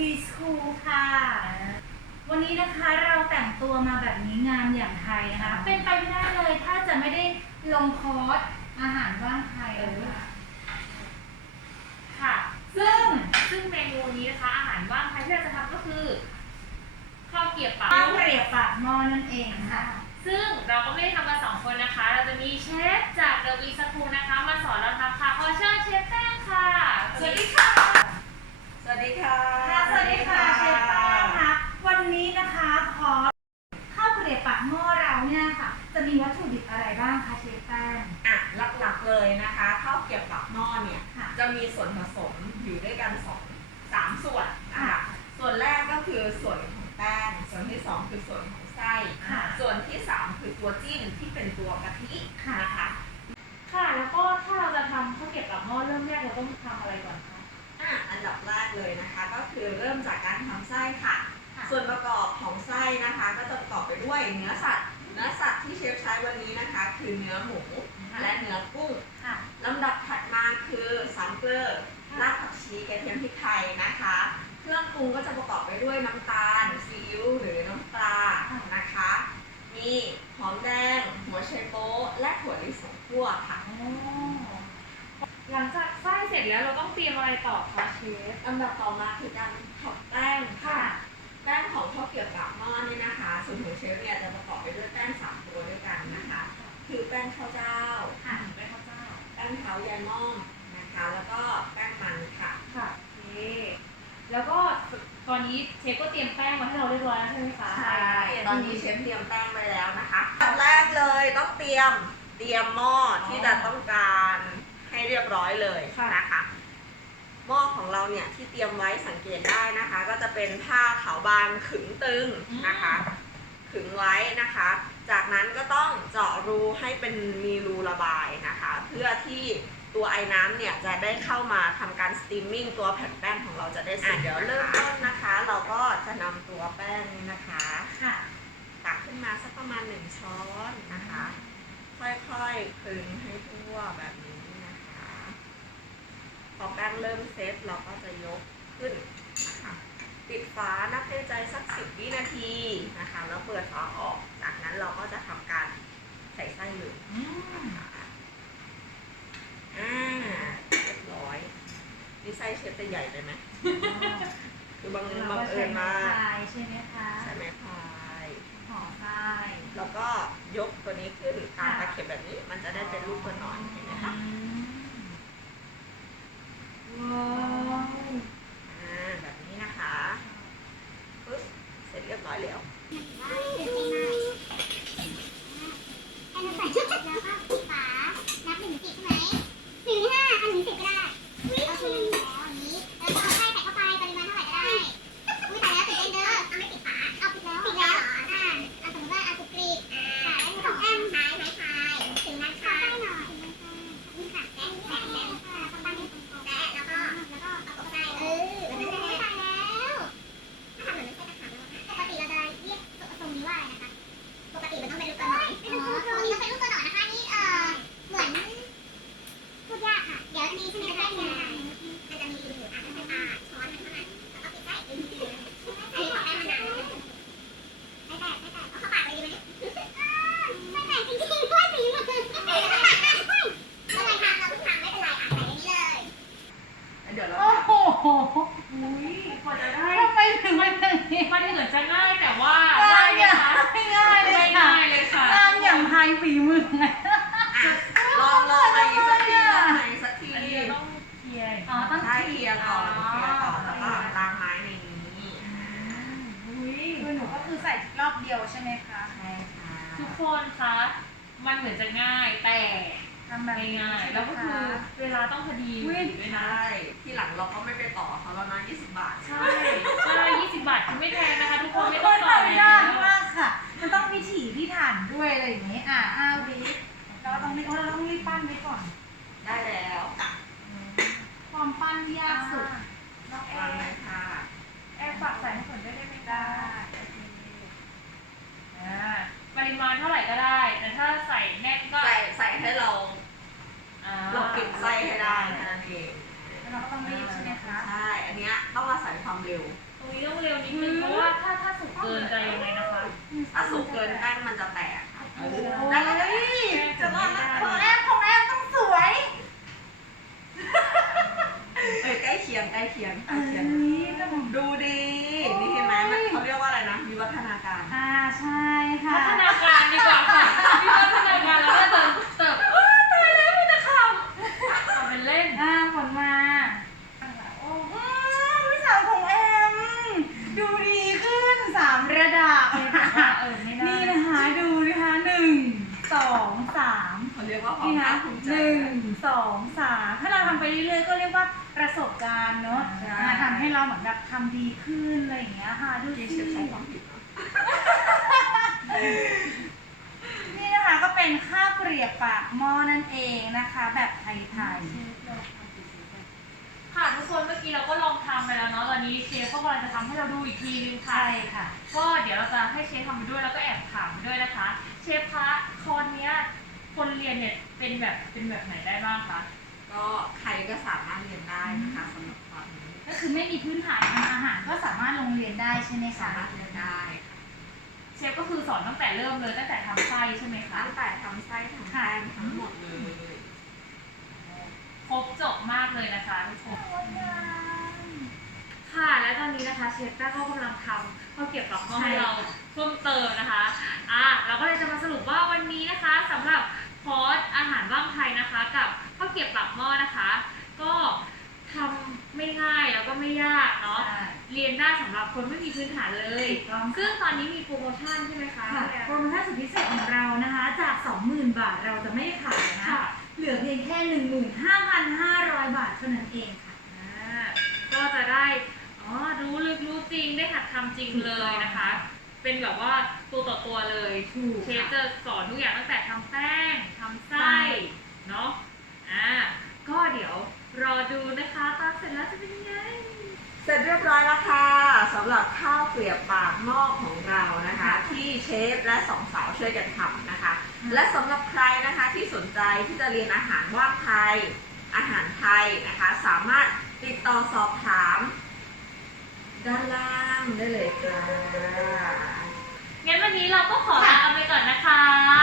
B School ค่ะ วันนี้นะคะเราแต่งตัวมาแบบนี้งามอย่างไทยนะคะ เป็นไปไม่ได้เลยถ้าจะไม่ได้ลงคอร์สอาหารว่างไทยนะคะค่ะ ซึ่งซึ่งเมนูนี้นะคะ อาหารว่างไทยที่เราจะทำก็คือข้าวเกรี๊ยวปลาข้าวเกรียบปากหม้อนั่นเองค่ะ ซึ่งเราก็ไม่ได้ทำกันสองคนนะคะ เราจะมีเชฟจากเดอะวีสคูนะคะ มาสอนเราทำค่ะขอเชิญเชฟแป้งค่ะ สวัสดีค่ะ สวัสดีค่ะ วัตถุดิบอะไรบ้างคะเชฟแป้ง อะหลักๆเลยนะคะข้าวเกรียบปากหม้อเนี่ยค่ะ จะมีส่วนผสมอยู่ด้วยกันสองสามส่วนนะค่ะคะส่วนแรกก็คือส่วนของแป้งส่วนที่สองคือส่วนของไส้ค่ะ ส่วนที่สามคือตัวจิ้มที่เป็นตัวกะทิค่ะนะคะค่ะ แล้วก็ถ้าเราจะทำข้าวเกรี๊ยวปากหม้อเริ่มแรกเราต้องทำอะไรก่อนคะ อะอันดับแรกเลยนะคะ ก็คือเริ่มจากการทำไส้ค่ะค่ะส่วนประกอบของไส้นะคะ ก็จะประกอบไปด้วยเนื้อสัตว์ เนื้อสัตว์ที่เชฟใช้วันนี้นะ คะคือเนื้อหมูและเนื้อกุ้งค่ะ ลำดับถัดมาคือสามเกลือรากผักชีกระเทียมพริกไทยนะคะ เครื่องปรุงก็จะประกอบไปด้วยน้ำตาลซีอิ๊วหรือน้ำปลานะคะ มีหอมแดง หัวไชโป๊ะและถั่วลิสงคั่วค่ะ หลังจากไส้เสร็จแล้วเราต้องเตรียมอะไรต่อคะเชฟลำดับต่อมาคือการผัดแป้งค่ะ แป้งของข้าวเกรี๊ยวปากหม้อนี่นะคะ ส่วนของเชฟเนี่ยจะประกอบไปด้วยแป้งสามตัวด้วยกันนะคะ คือแป้งข้าวเจ้า ค่ะ ไปข้าวเจ้า แป้งเท้ายายม่อมนะคะ แล้วก็แป้งมันค่ะค่ะโอเคแล้วก็ตอนนี้เชฟก็เตรียมแป้งมาให้เราเรียบร้อยแล้วใช่ไหมคะใช่ตอนนี้เชฟเตรียมแป้งไว้แล้วนะคะอันแรกเลยต้องเตรียมเตรียมหม้อที่จะต้องการให้เรียบร้อยเลยนะคะหม้อของเราเนี่ยที่เตรียมไว้สังเกตได้นะคะ ก็จะเป็นผ้าขาวบางขึงตึงนะคะ ขึงไว้นะคะ จากนั้นก็ต้อง เจาะรูให้เป็นมีรูระบายนะคะ เพื่อที่ตัวไอ้น้ำเนี่ยจะได้เข้ามาทำการสตรีมมิ่งตัวแผ่นแป้งของเราจะได้สุกเดี๋ยวเริ่มต้นนะคะ เราก็จะนำตัวแป้งนี้นะคะค่ะตักขึ้นมาสักประมาณหนึ่งช้อนนะคะ ค่อยๆคลึงให้ทั่วแบบนี้นะคะ พอแป้งเริ่มเซตเราก็จะยกขึ้นนะคะปิดฝานับในใจสักสิบวินาทีนะคะ แล้วเปิดฝาออก จากนั้นเราก็จะทำการใส่ไส้เลยอืมนะคะอ่าเรียบร้อยนี่ไส้เชฟจะใหญ่ไปไหมคือบางเราบางก็เอิใช้ญไม้มากพายใช่ไหมคะใช่ไหมพายห่อทรายแล้วก็ยกตัวนี้ขึ้นตามตะเข็บแบบนี้ มันจะได้เป็นรูปตัวหนอนเห็นไหมคะ คนคะ มันเหมือนจะง่ายแต่ทำแบบไม่นี้ง่ายใช่ไหมแล้วก็คือคะเวลาต้องพอดีอุ๊ยด้วยนะ ใช่ที่หลังเราก็ไม่ไปต่อเขาแล้วนะ20 บาท ใช่ใช่20 บาทคือไม่แพงนะคะ ทุกคนไม่โอ้ต้องยต่อทำแล้ยาวกมากค่ะ มันต้องมีถี่ที่ฐานด้วยอะไรอย่างนี้อ่าอาวิเราต้องรีบเราต้องรีบปั้นไว้ก่อน ได้แล้วความปั้นที่ยากสุดน้องแอวางเลร์ยค่ะแอร์ฝากใส่ให้ผลด้วยได้ไหมได้อ่า ปริมาณเท่าไหร่ก็ได้ แต่ถ้าใส่แน่นก็ใส่ใส่ให้เราอ่เราเก็บไส้ให้ได้แค่นั่นเองแล้วเราก็ต้องรีบใช่ไหมคะ ใช่อันเนี้ยต้องอาศัยความเร็วตรงนี้ต้องเร็วนิดนึงเพราะว่าถ้าถ้าสุกเกินจะยังไงนะคะ ถ้าสุกเกินแป้งมันจะแตกค่ะแล้ว เขาเรียกว่าความนี่ภานะคภูมิใจหนึ่งสองสามถ้าเราทำไปเรื่อยๆก็เรียกว่าประสบการณ์เนอะใช่อ่าทำให้เราเหมือนแบบทำดีขึ้นอะไรอย่างเงี้ยค่ะดูที่สิเชฟใช้ความผิดนะนี่นะคะก็เป็นข้าวเกลียบปากหม้อนั่นเองนะคะ แบบไทยค่ะทุกคนเมื่อกี้เราก็ลองทำไปแล้วเนาะตอนนี้เชฟก็กำลังจะทำให้เราดูอีกทีนึงๆค่ะใช่ค่ะ ก็เดี๋ยวเราจะให้เชฟทำไปด้วยแล้วก็แอบถามไปด้วยนะคะ เชฟคะคอร์สเนี้ยคนเรียนเนี่ย เป็นแบบเป็นแบบไหนได้บ้างคะ ก็ใครก็สามารถเรียนได้นะคะสำหรับความนี้ก็คือไม่มีพื้นฐานทางอาหารก็สามารถลงเรียนได้ใช่ไหมสาคะ มารถเรียนได้ค่ะเชฟก็คือสอนตั้งแต่เริ่มเลยตั้งแต่ทำไส้ใช่ไหมคะ ตั้งแต่ทำไส้ทำแป้งทั้งหมดเลย ครบจบมากเลยนะคะทุกคน ค่ะ และตอนนี้นะคะเชฟแป้งก็กำลังทำข้าวเกรี๊ยวกับหม้อให้เราเพิ่มเติมนะคะ คอร์สอาหารว่างไทยนะคะ กับข้าวเกรี๊ยวปากหม้อนะคะ ก็ทำไม่ง่ายแล้วก็ไม่ยากเนาะเรียนได้สำหรับคนไม่มีพื้นฐานเลยถูกต้องค่ะซึ่งตอนนี้มีโปรโมชั่นใช่ไหมคะค่ะโปรโมชั่นสุดพิเศษของเรานะคะ จาก 20,000 บาทเราจะไม่ขายนะค่ะเหลือเพียงแค่ 15,500 บาทเท่านั้นเองค่ะ อ่าก็จะได้อ๋อรู้ลึกรู้จริงได้หัดทำจริงเลยนะคะ เป็นแบบว่า ตัวต่อตัวเลยถูกเชฟจะสอนทุกอย่างตั้งแต่ทำแป้งทำไส้เนาะอ่าก็เดี๋ยวรอดูนะคะตอนเสร็จแล้วจะเป็นยังไงเสร็จเรียบร้อยแล้วค่ะสำหรับข้าวเกลียบปากหม้อของเรานะคะ ที่เชฟและสองสาวช่วยกันทำนะคะ และสำหรับใครนะคะที่สนใจที่จะเรียนอาหารว่างไทย อาหารไทยนะคะ สามารถติดต่อสอบถาม ด้านล่างได้เลยค่ะ งั้นวันนี้เราก็ขอลาไปก่อนนะคะ